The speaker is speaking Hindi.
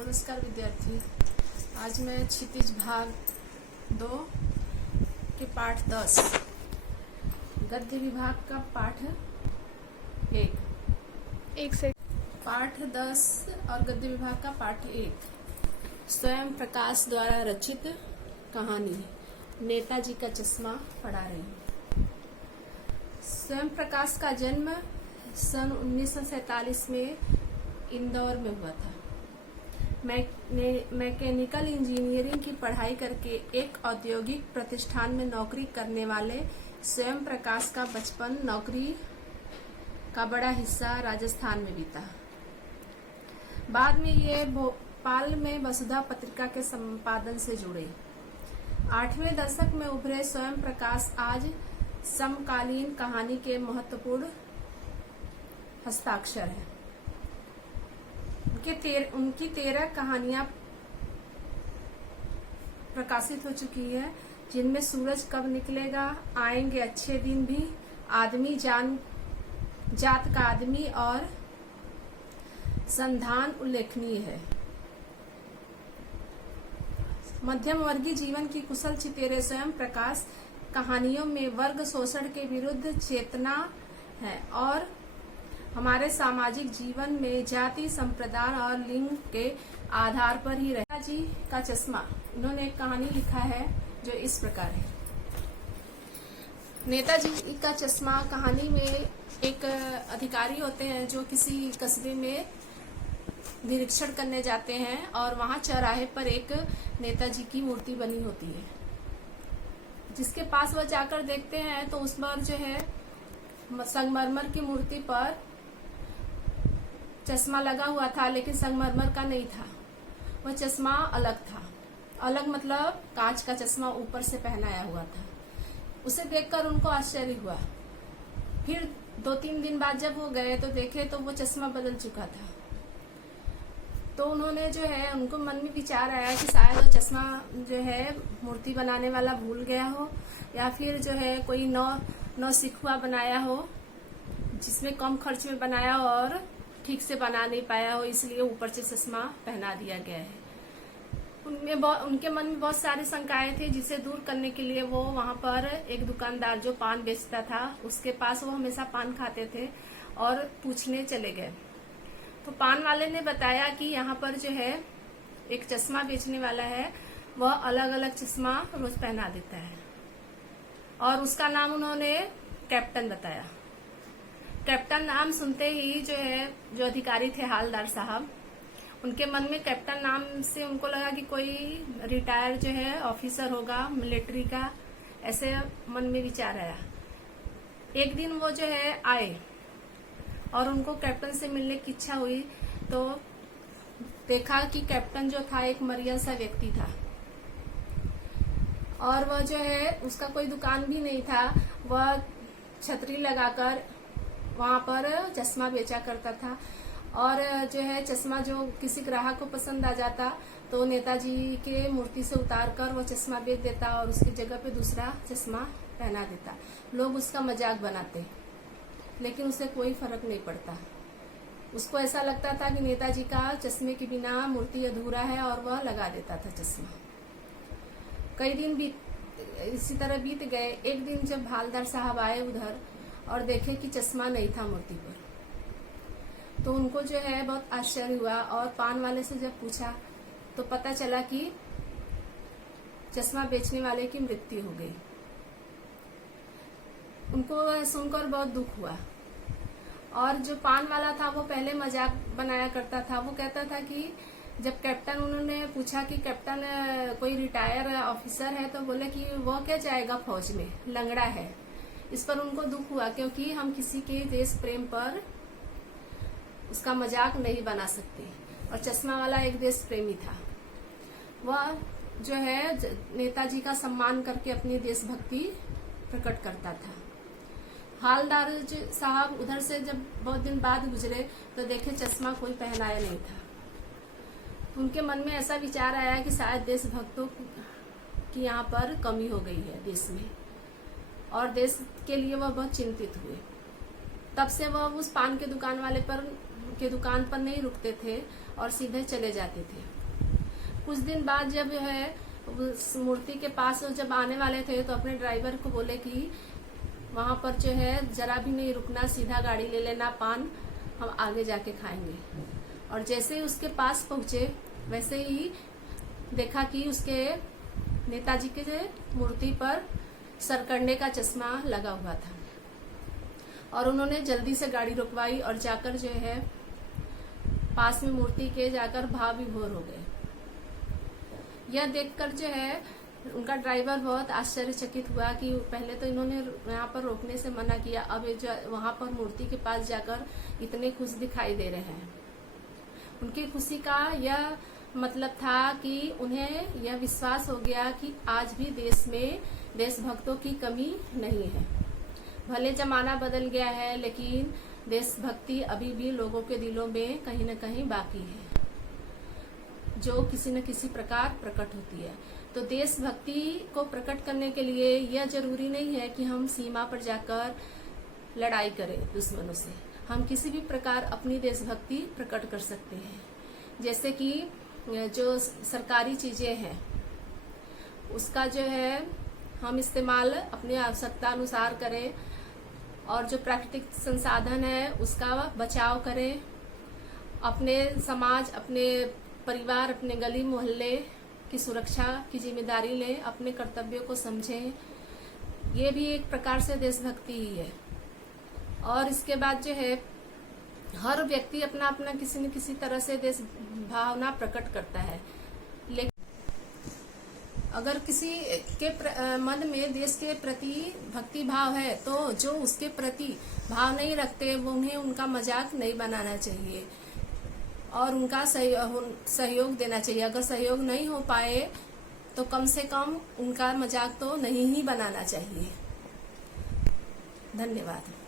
नमस्कार विद्यार्थी। आज मैं क्षितिज भाग 2 के पाठ 10 गद्य विभाग का पाठ 1 पाठ 10 और गद्य विभाग का पाठ 1 स्वयं प्रकाश द्वारा रचित कहानी नेताजी का चश्मा पढ़ा रही हूँ। स्वयं प्रकाश का जन्म सन 1947 में इंदौर में हुआ था। मैकेनिकल इंजीनियरिंग की पढ़ाई करके एक औद्योगिक प्रतिष्ठान में नौकरी करने वाले स्वयं प्रकाश का बचपन नौकरी का बड़ा हिस्सा राजस्थान में बीता। बाद में ये भोपाल में वसुधा पत्रिका के संपादन से जुड़े। 8वें दशक में उभरे स्वयं प्रकाश आज समकालीन कहानी के महत्वपूर्ण हस्ताक्षर है। उनकी 13 कहानियां प्रकाशित हो चुकी है, जिनमें सूरज कब निकलेगा, आएंगे अच्छे दिन भी, आदमी जात का आदमी और संधान उल्लेखनीय है। मध्यम वर्गीय जीवन की कुशल चितेरे स्वयं प्रकाश कहानियों में वर्ग शोषण के विरुद्ध चेतना है और हमारे सामाजिक जीवन में जाति, संप्रदाय और लिंग के आधार पर ही नेताजी का चश्मा। उन्होंने एक कहानी लिखा है जो इस प्रकार है। नेताजी का चश्मा कहानी में एक अधिकारी होते हैं जो किसी कस्बे में निरीक्षण करने जाते हैं और वहां चौराहे पर एक नेताजी की मूर्ति बनी होती है। जिसके पास वह जाकर देखते हैं तो उस पर जो है संगमरमर की मूर्ति पर चश्मा लगा हुआ था, लेकिन संगमरमर का नहीं था। वह चश्मा अलग था। अलग मतलब कांच का चश्मा ऊपर से पहनाया हुआ था। उसे देखकर उनको आश्चर्य हुआ। फिर 2-3 दिन बाद जब वो गए तो देखे तो वो चश्मा बदल चुका था। तो उन्होंने जो है उनको मन में विचार आया कि शायद वो चश्मा जो है मूर्ति बनाने वाला भूल गया हो या फिर जो है कोई नौ सिखुआ बनाया हो, जिसमें कम खर्च में बनाया और ठीक से बना नहीं पाया हो, इसलिए ऊपर से चश्मा पहना दिया गया है। उनके मन में बहुत सारी शंकाएं थी, जिसे दूर करने के लिए वो वहां पर एक दुकानदार जो पान बेचता था उसके पास वो हमेशा पान खाते थे और पूछने चले गए। तो पान वाले ने बताया कि यहाँ पर जो है एक चश्मा बेचने वाला है, वह अलग अलग चश्मा रोज पहना देता है और उसका नाम उन्होंने कैप्टन बताया। कैप्टन नाम सुनते ही जो अधिकारी थे हालदार साहब, उनके मन में कैप्टन नाम से उनको लगा कि कोई रिटायर जो है ऑफिसर होगा मिलिट्री का, ऐसे मन में विचार आया। एक दिन वो जो है आए और उनको कैप्टन से मिलने की इच्छा हुई तो देखा कि कैप्टन जो था एक मरियन सा व्यक्ति था और वह जो है उसका कोई दुकान भी नहीं था। वह छतरी लगाकर वहां पर चश्मा बेचा करता था और जो है चश्मा जो किसी ग्राहक को पसंद आ जाता तो नेताजी के मूर्ति से उतार कर वो चश्मा बेच देता और उसकी जगह पे दूसरा चश्मा पहना देता। लोग उसका मजाक बनाते, लेकिन उसे कोई फर्क नहीं पड़ता। उसको ऐसा लगता था कि नेताजी का चश्मे के बिना मूर्ति अधूरा है और वह लगा देता था चश्मा। कई दिन इसी तरह बीत गए। एक दिन जब हालदार साहब आए उधर और देखे कि चश्मा नहीं था मूर्ति पर, तो उनको जो है बहुत आश्चर्य हुआ और पान वाले से जब पूछा तो पता चला कि चश्मा बेचने वाले की मृत्यु हो गई। उनको सुनकर बहुत दुख हुआ और जो पान वाला था वो पहले मजाक बनाया करता था। वो कहता था कि जब कैप्टन उन्होंने पूछा कि कैप्टन कोई रिटायर ऑफिसर है तो बोले कि वो क्या जाएगा फौज में, लंगड़ा है। इस पर उनको दुख हुआ क्योंकि हम किसी के देश प्रेम पर उसका मजाक नहीं बना सकते और चश्मा वाला एक देश प्रेमी था। वह जो है नेताजी का सम्मान करके अपनी देशभक्ति प्रकट करता था। हालदार साहब उधर से जब बहुत दिन बाद गुजरे तो देखे चश्मा कोई पहनाया नहीं था। उनके मन में ऐसा विचार आया कि शायद देशभक्तों की यहाँ पर कमी हो गई है देश में और देश के लिए वह बहुत चिंतित हुए। तब से वह उस पान के दुकान वाले उनके दुकान पर नहीं रुकते थे और सीधे चले जाते थे। कुछ दिन बाद जब है उस मूर्ति के पास जब आने वाले थे तो अपने ड्राइवर को बोले कि वहां पर जो है जरा भी नहीं रुकना, सीधा गाड़ी ले लेना, पान हम आगे जाके खाएंगे। और जैसे ही उसके पास पहुंचे वैसे ही देखा कि उसके नेताजी के मूर्ति पर सरकंडे का चश्मा लगा हुआ था और उन्होंने जल्दी से गाड़ी रुकवाई और जाकर जो है पास में मूर्ति के जाकर भाव विभोर हो गए। यह देखकर जो है उनका ड्राइवर बहुत आश्चर्यचकित हुआ कि पहले तो इन्होंने यहाँ पर रोकने से मना किया, अब जो वहां पर मूर्ति के पास जाकर इतने खुश दिखाई दे रहे हैं। उनकी खुशी का यह मतलब था कि उन्हें यह विश्वास हो गया कि आज भी देश में देशभक्तों की कमी नहीं है। भले जमाना बदल गया है लेकिन देशभक्ति अभी भी लोगों के दिलों में कहीं न कहीं बाकी है, जो किसी न किसी प्रकार प्रकट होती है। तो देशभक्ति को प्रकट करने के लिए यह जरूरी नहीं है कि हम सीमा पर जाकर लड़ाई करें दुश्मनों से। हम किसी भी प्रकार अपनी देशभक्ति प्रकट कर सकते हैं। जैसे कि जो सरकारी चीजें हैं उसका जो है हम इस्तेमाल अपनी आवश्यकता अनुसार करें और जो प्राकृतिक संसाधन है उसका बचाव करें। अपने समाज, अपने परिवार, अपने गली मोहल्ले की सुरक्षा की जिम्मेदारी लें, अपने कर्तव्यों को समझें। ये भी एक प्रकार से देशभक्ति ही है। और इसके बाद जो है हर व्यक्ति अपना अपना किसी न किसी तरह से देश भावना प्रकट करता है, लेकिन अगर किसी के मन में देश के प्रति भक्ति भाव है तो जो उसके प्रति भाव नहीं रखते वो उन्हें उनका मजाक नहीं बनाना चाहिए और उनका सहयोग देना चाहिए। अगर सहयोग नहीं हो पाए तो कम से कम उनका मजाक तो नहीं ही बनाना चाहिए। धन्यवाद।